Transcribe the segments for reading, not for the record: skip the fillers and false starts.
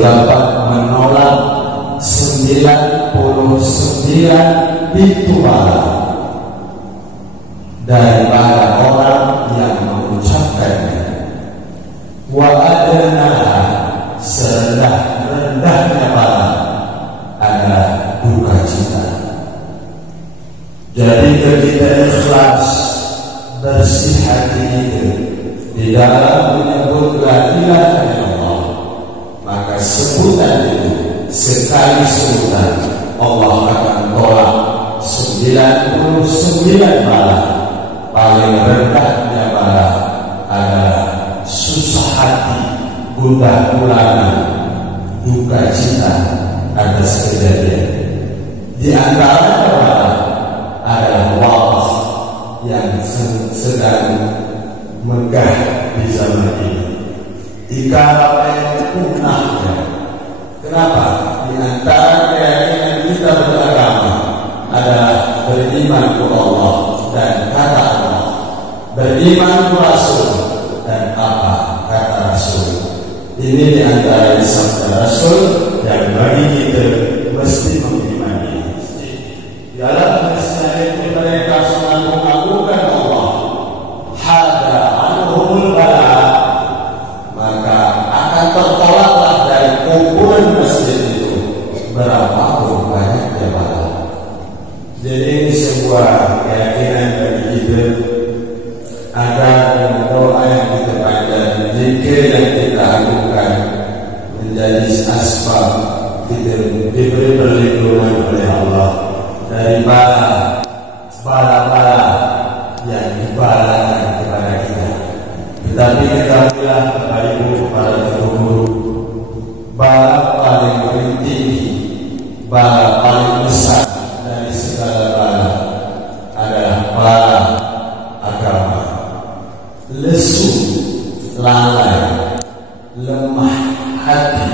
dapat menolak 99 pintu bala dari para orang yang mengucapkannya. Wa adna, serendah-rendahnya bala ada duka cita. Jadi ketika ikhlas, bersih hati itu di dalam menyebut la ilaha illallah, maka sebutan itu, sekali sebutan, Allah akan tolak 99 bala. Paling rendahnya bala adalah susah hati, gundah gulana, duka cita atas kejadian. Di antara bala adalah wabah yang sedang megah di zaman ini. Dikala punahnya. Kenapa? Di antara keyakinan kita beragama adalah beriman kepada Allah dan kata Allah, beriman kepada Rasul dan apa kata Rasul. Ini di antara sabda Rasul yang bagi kita mesti mengimani. Dalam hadis mereka sangat mengagungkan Allah, hada anhumul bala, maka akan tertolaklah dari kumpulan masjid itu berapapun banyaknya bala. Jadi ini sebuah keyakinan bagi kita agar dengan doa yang kita baca, zikir yang kita lakukan menjadi asbab kita diberi perlindungan oleh Allah dari bala-bala yang dibalakan kepada kita. Tetapi ketahuilah Bapak Ibu, para guru, bala paling tinggi, bala paling besar dari segala bala adalah bala agama. Lesu, lalai, lemah hati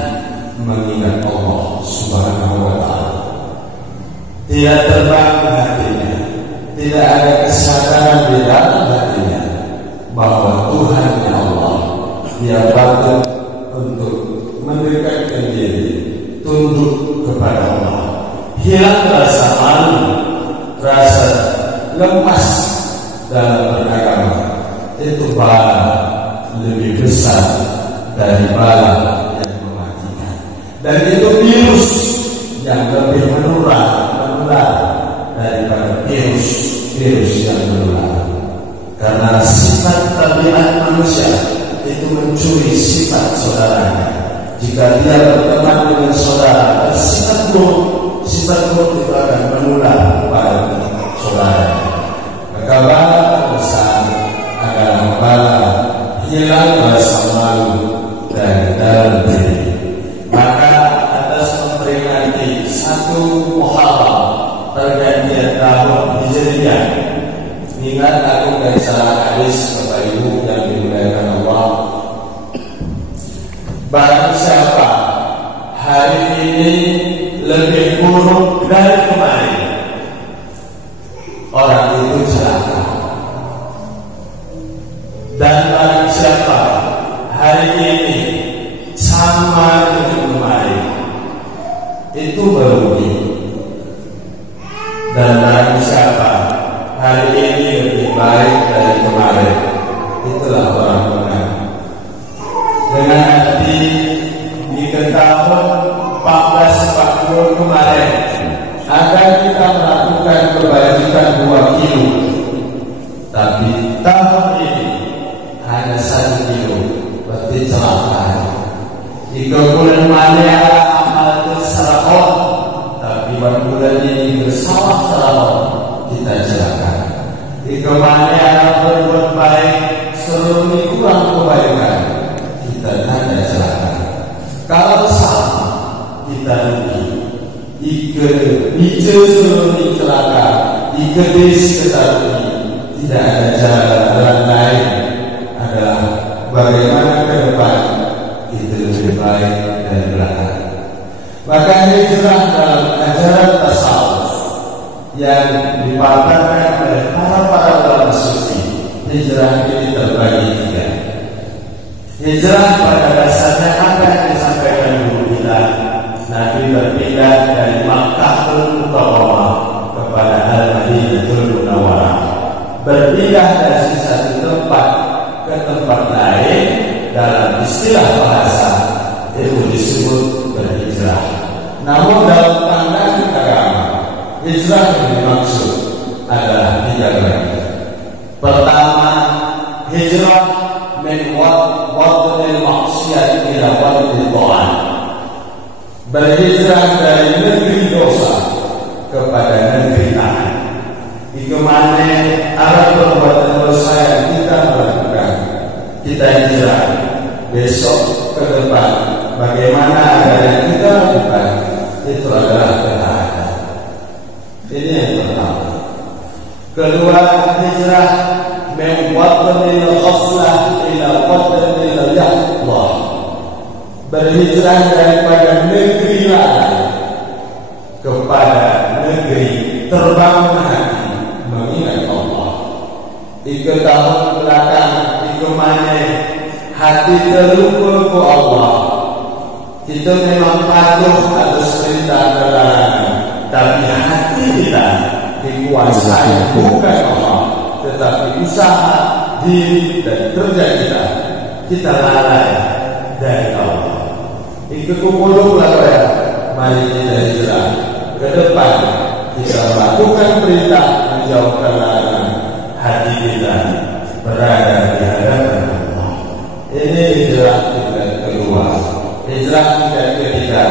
mengingat Allah Subhanahu wa Ta'ala. Tidak terbangun hatinya, tidak ada kesadaran di dalam hatinya bahwa Tuhannya Allah, dia patut untuk mendekatkan diri, tunduk kepada Allah. Hilang rasa malu, rasa lemas dalam beragama. Itu bala lebih besar dari bala yang mematikan. Dan itu virus yang lebih menular daripada virus yang menular. Karena sifat tabiat manusia itu mencuri sifat saudaranya. Jika dia berteman dengan saudara bersifat buruk, sifat buruk itu akan menular pada saudara. Maka bala besar adalah bala hilang rasa malu dari dalam diri. Maka atas memperingati 1 Muharram pergantian tahun Hijriah, ingat aku dari salah hadis Bapak Ibu yang dimuliakan Allah, barang siapa hari ini lebih buruk dari kemarin, orang itu celaka. Dan barang siapa hari ini sama dengan kemarin, itu merugi. Dan barang siapa hari ini lebih baik dari kemarin, itulah orang menang. Dengan hati di tahun 1440 kemarin, agar kita melakukan kebajikan 2 kilo, tapi tahun ini hanya 1 kilo, berarti celaka. Di bulan Maria amal terserah, tapi bulan ini bersalah salah kita celaka. Di Maria berbuat baik, seluruh kurang kebaikan, kita hanya celaka. Kalau salah, kita rugi. Ike seluruh celaka, ike des kita rugi. Tidak ada jalan lain, adalah bagaimana ke depan kita lebih baik dan belakang. Maka hijrah dalam ajaran tasawuf yang dipaparkan oleh para ulama sufi, hijrah ini terbagi 3. Hijrah pada dasarnya apa yang disampaikan dulu min wad'il maksiat ila wad'il ta'at, berhijrah dari negeri dosa kepada negeri taat. Iku mana arah perbuatan dosa yang kita lakukan, kita hijrah. Besok ke depan bagaimana agar yang kita lakukan itu adalah ketaatan. Ini yang pertama. Kedua, hijrah min wad'il ghaflah ila wad'il yaqlah, berhijrah daripada negeri lain kepada negeri terbangun hati mengingat Allah. 3 tahun belakang itu mana hati terlupa ke Allah. Kita memang patuh atas perintah larangan, tapi hati kita dikuasai bukan Allah, tetapi usaha diri dan kerja kita lalai dari Allah. Ikut kumpullah ya, mari kita hijrah ke depan. Kita melakukan perintah, menjauhkan larangan. Hati kita berada di hadapan Allah. Ini hijrah kita kedua. Hijrah kita ketiga,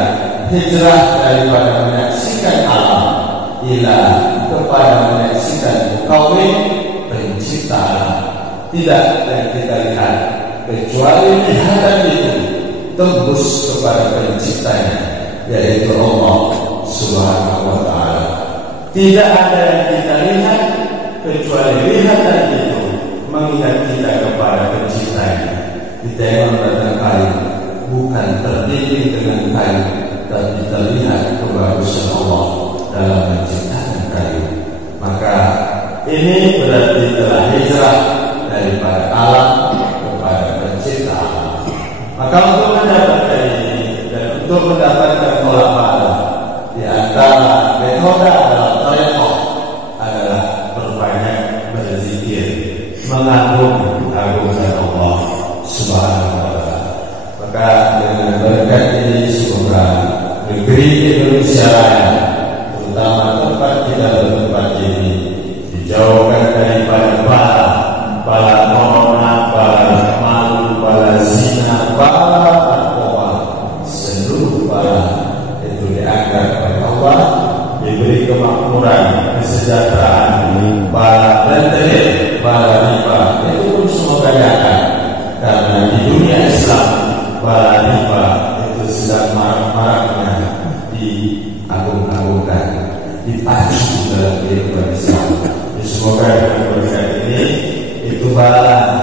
hijrah daripada menyaksikan alam ila kepada menyaksikan Mukawwin, pencipta alam. Tidak yang kita lihat, kecuali lihatan itu tembus kepada penciptanya, yaitu Allah Subhanahu wa ta'ala. Tidak ada yang kita lihat kecuali lihatan itu mengingat kita kepada penciptanya. Kita yang mendatang kayu bukan terdidik dengan kayu, tapi terlihat kebagusan Allah dalam menciptakan kayu. Maka ini berarti telah hijrah daripada alam kepada pencipta alam. Maka untuk mendapatkan ini dan untuk mendapatkan pola baru di antara metode dalam tarekat adalah berbanyak berzikir, mengagungkan Allah Subhanahu wa ta'ala. Maka dengan berkat ini semoga negeri Indonesia Raya, terutama tempat kita bertempat ini, dijauhkan daripada bala corona, bala malu, bala zina, bala narkoba, seluruh bala itu diangkat oleh Allah, diberi kemakmuran, kesejahteraan, bala rentenir, bala riba, itu pun semoga diangkat. Karena di dunia Islam bala riba itu sedang marak-maraknya diagung-agungkan, dipacu dalam kehidupan Islam. Semoga dengan berkat ini itu bala